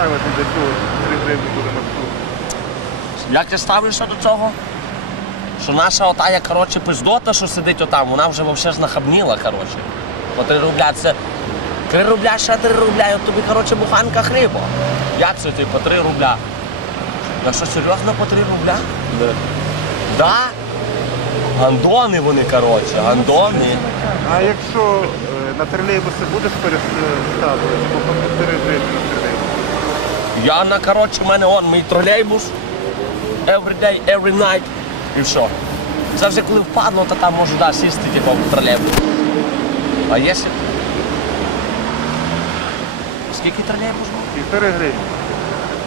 ставити до цього 3 гривні буде маршрут? Як ти ставишся до цього? Що наша отая, коротше, пиздота, що сидить отам, вона вже взагалі знахабніла, коротше. По 3 рубля це 3 рубля, ще 3 рубля, і от тобі, коротше, буханка хліба. Як це ти по 3 рубля? На що серйозно по 3 рубля? Да? Гандони вони, коротше, гандони. А якщо е, на тролейбуси будеш переставити, то по 4 гривні на тролейбус. Я на коротше, в мене он мій тролейбус. Every day, every night. І все. Це вже коли впадло, то там можу да, сісти типу, в тролейбус. А якщо. Скільки тролейбус був? Півтори гривні.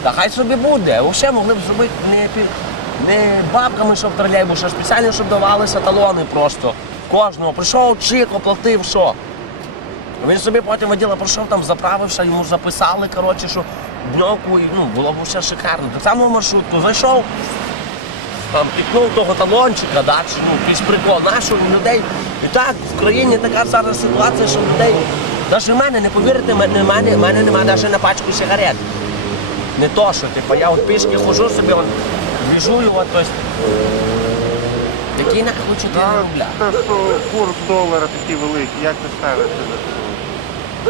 Та хай собі буде. Взагалі могли б зробити не, не бабками, щоб тролейбус, а спеціально, щоб давалися талони просто. Кожного. Прийшов, чик, оплатив, що. Він собі потім воділа пройшов там, заправився, йому записали, коротше, що дньовку, і ну, було б все шикарно. Так само маршрутку зайшов, там пікнув того талончика, да, чи, ну, якийсь прикол. Нашу людей. І так, в країні така зараз ситуація, що людей. Навіть в мене, не повірите, в мене, мене, мене немає навіть на пачку сигарет. Не то, що типу, я от пішки хожу собі, он, двіжую, от, тобто. Такий нахуй 4 А рубля. те, що курс долара такий великий, як ти ставишся до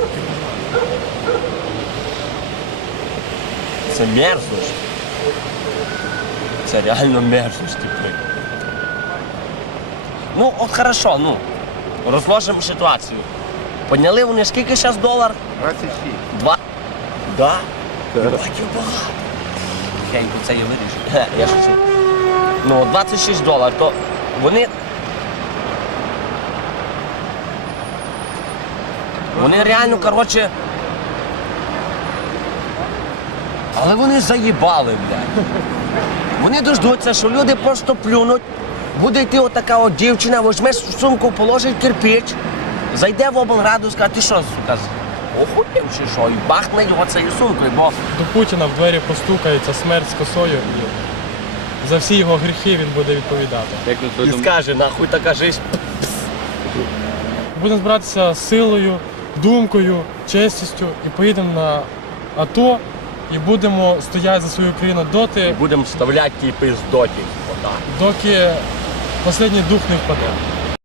цього? Це мерзость. Це реально мерзость, типу. Ну, от хорошо, ну. Розложимо ситуацію. Підняли вони скільки зараз долар? 26. Два. Да? Бачу багато. Я їм це я вирішу. Я шучу. Ну, 26 доларів, то вони. Вони реально, коротше. Але вони заїбали, блядь. Вони дождуться, що люди просто плюнуть. Буде йти отака от дівчина, візьме в сумку, положить кирпич, зайде в облраду, скаже, ти що, сука, охуєв чи що? І бахне його цією сумкою, бо До Путіна в двері постукається смерть з косою. І за всі його гріхи він буде відповідати. і скаже, нахуй така жизнь. Будемо збиратися силою, думкою, честістю і поїдемо на АТО і будемо стояти за свою країну І доти, будемо вставляти ті пиздоті. Доки останній дух не впаде.